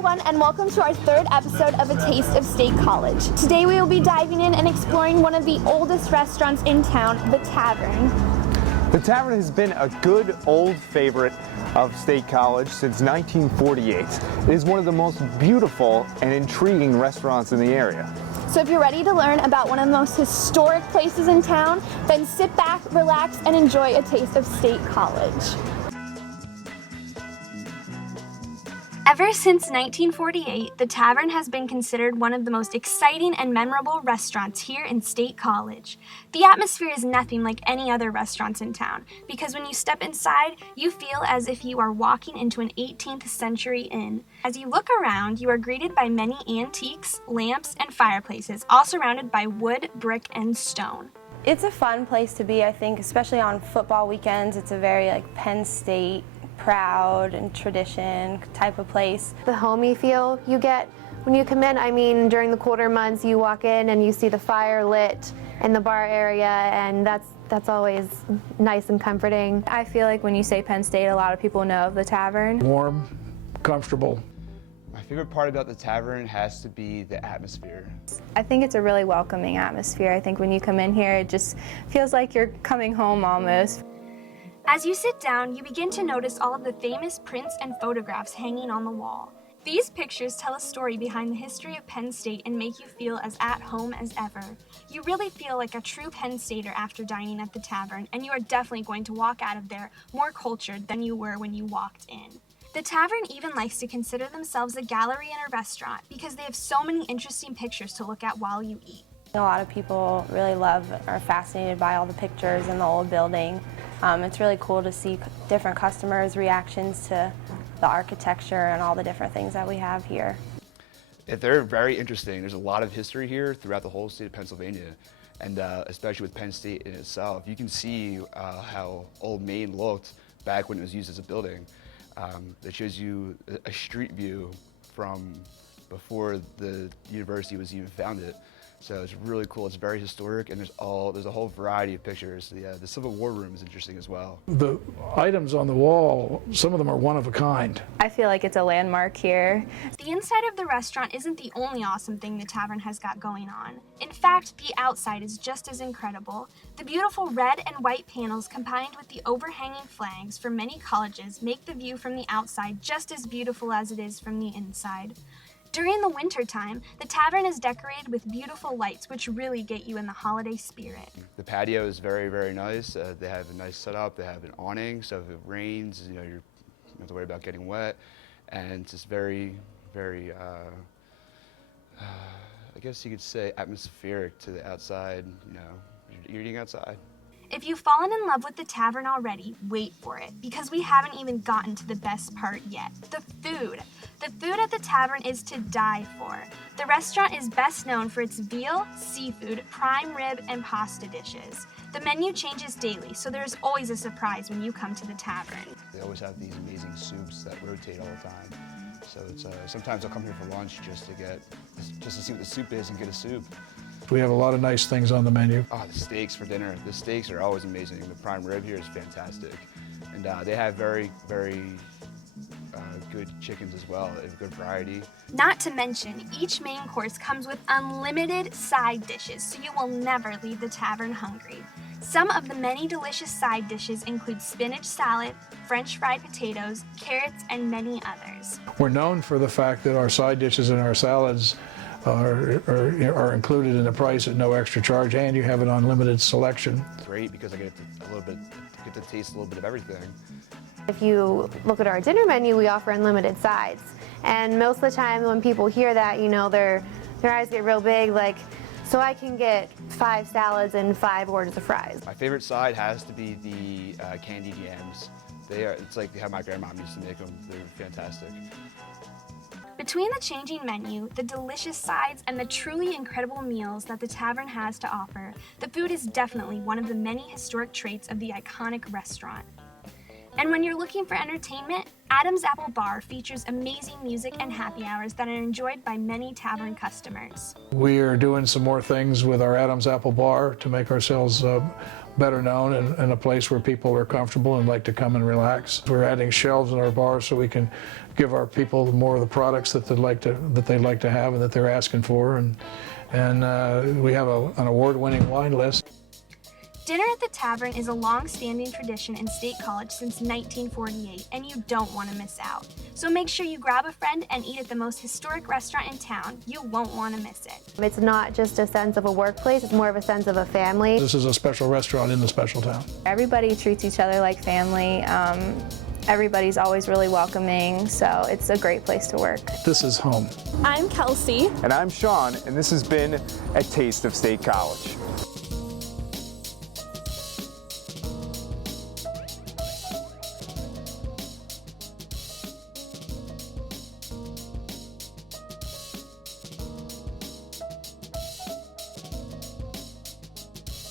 everyone, and welcome to our third episode of A Taste of State College. Today we will be diving in and exploring one of the oldest restaurants in town, the Tavern. The Tavern has been a good old favorite of State College since 1948. It is one of the most beautiful and intriguing restaurants in the area. So if you're ready to learn about one of the most historic places in town, then sit back, relax, and enjoy a taste of State College. Ever since 1948, the Tavern has been considered one of the most exciting and memorable restaurants here in State College. The atmosphere is nothing like any other restaurants in town, because when you step inside, you feel as if you are walking into an 18th century inn. As you look around, you are greeted by many antiques, lamps, and fireplaces, all surrounded by wood, brick, and stone. It's a fun place to be, I think, especially on football weekends. It's a very Penn State proud and tradition type of place. The homey feel you get when you come in, I mean, during the colder months you walk in and you see the fire lit in the bar area, and that's always nice and comforting. I feel like when you say Penn State, a lot of people know of the Tavern. Warm, comfortable. My favorite part about the Tavern has to be the atmosphere. I think it's a really welcoming atmosphere. I think when you come in here, it just feels like you're coming home almost. As you sit down, you begin to notice all of the famous prints and photographs hanging on the wall. These pictures tell a story behind the history of Penn State and make you feel as at home as ever. You really feel like a true Penn Stater after dining at the Tavern, and you are definitely going to walk out of there more cultured than you were when you walked in. The Tavern even likes to consider themselves a gallery and a restaurant because they have so many interesting pictures to look at while you eat. A lot of people really are fascinated by all the pictures in the old building. It's really cool to see different customers' reactions to the architecture and all the different things that we have here. They're very interesting. There's a lot of history here throughout the whole state of Pennsylvania, and especially with Penn State in itself. You can see how Old Main looked back when it was used as a building. It shows you a street view from before the university was even founded. So it's really cool. It's very historic, and there's a whole variety of pictures. The Civil War room is interesting as well. The items on the wall, some of them are one of a kind. I feel like it's a landmark here. The inside of the restaurant isn't the only awesome thing the Tavern has got going on. In fact, the outside is just as incredible. The beautiful red and white panels combined with the overhanging flags for many colleges make the view from the outside just as beautiful as it is from the inside. During the winter time, the Tavern is decorated with beautiful lights, which really get you in the holiday spirit. The patio is very, very nice. They have a nice setup. They have an awning, so if it rains, you don't have to worry about getting wet. And it's just very, very, I guess you could say, atmospheric to the outside. You're eating outside. If you've fallen in love with the Tavern already, wait for it, because we haven't even gotten to the best part yet, the food. The food at the Tavern is to die for. The restaurant is best known for its veal, seafood, prime rib, and pasta dishes. The menu changes daily, so there's always a surprise when you come to the Tavern. They always have these amazing soups that rotate all the time. So it's sometimes I'll come here for lunch just to see what the soup is and get a soup. We have a lot of nice things on the menu. Oh, the steaks for dinner. The steaks are always amazing. The prime rib here is fantastic. And they have very, very good chickens as well. They have good variety. Not to mention, each main course comes with unlimited side dishes, so you will never leave the Tavern hungry. Some of the many delicious side dishes include spinach salad, French fried potatoes, carrots, and many others. We're known for the fact that our side dishes and our salads are included in the price at no extra charge, and you have an unlimited selection. It's great because I get to taste a little bit of everything. If you look at our dinner menu, we offer unlimited sides. And most of the time when people hear that, their eyes get real big, like, so I can get 5 salads and 5 orders of fries. My favorite side has to be the candied yams. It's like how my grandma used to make them. They're fantastic. Between the changing menu, the delicious sides, and the truly incredible meals that the Tavern has to offer, the food is definitely one of the many historic traits of the iconic restaurant. And when you're looking for entertainment, Adam's Apple Bar features amazing music and happy hours that are enjoyed by many Tavern customers. We are doing some more things with our Adam's Apple Bar to make ourselves better known and a place where people are comfortable and like to come and relax. We're adding shelves in our bars so we can give our people more of the products that they'd like to have and that they're asking for. And we have an award-winning wine list. Dinner at the Tavern is a long-standing tradition in State College since 1948, and you don't want to miss out. So make sure you grab a friend and eat at the most historic restaurant in town. You won't want to miss it. It's not just a sense of a workplace, it's more of a sense of a family. This is a special restaurant in the special town. Everybody treats each other like family. Everybody's always really welcoming, so it's a great place to work. This is home. I'm Kelsey. And I'm Sean, and this has been A Taste of State College.